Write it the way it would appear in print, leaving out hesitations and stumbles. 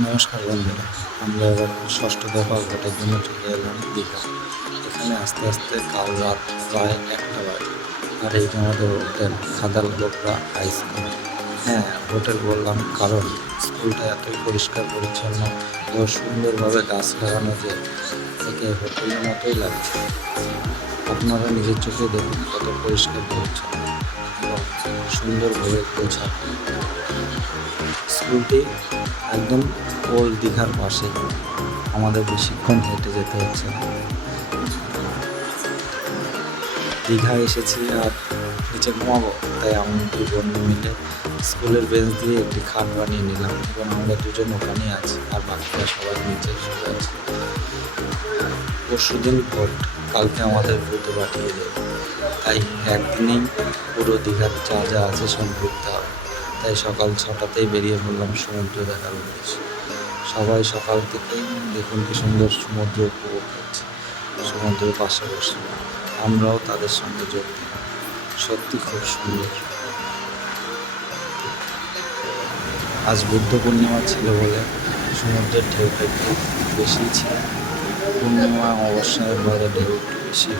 নমস্কার বন্ধুরা, আমরা এবার ষষ্ঠ দফা ভোটের জন্য চলে এলাম দীঘা। এখানে আস্তে আস্তে কাল রাত প্রায় 1টা বাজে। আর এই যে আমাদের হোটেল খাদাল গোবরা হাই স্কুল। হ্যাঁ, হোটেল বললাম কারণ স্কুলটা এতই পরিষ্কার পরিচ্ছন্ন ও সুন্দরভাবে গাছ লাগানো যে একে হোটেলের মতোই লাগছে। আপনারা নিজের চোখে দেখুন কত পরিষ্কার পরিচ্ছন্ন এবং সুন্দরভাবে গোছানো। স্কুলটি একদম ওল্ড দীঘার পাশে, আমাদের বেশিক্ষণ হেঁটে যেতে হচ্ছে না। দীঘা এসেছি আর নিচে ঘুমাবো, তাই আমি দুই বন্ধু মিলে স্কুলের বেঞ্চ দিয়ে একটি খাট বানিয়ে নিলাম এবং আমরা দুজন ওখানে আছি আর বাকিরা সবাই নিচে শুয়ে আছে। পরশুদিন ভোট, কালকে আমাদের ভূতে পাঠিয়ে দেবে, তাই একদিনেই পুরো দীঘার যা যা আছে সব ঘুরতে হবে। তাই সকাল 6টাতেই বেরিয়ে পড়লাম সমুদ্র দেখার উদ্দেশ্যে। সবাই সকাল থেকেই দেখুন কি সুন্দর সমুদ্র উপভোগ করছে, সমুদ্রের পাশে বসে আমরাও তাদের সঙ্গে যোগ দিলাম। সত্যি খুব সুন্দর। আজ বুদ্ধ পূর্ণিমা ছিল বলে সমুদ্রের ঢেউটা একটু বেশিই ছিল। পূর্ণিমা অমাবস্যার পরে ঢেউ একটু বেশি।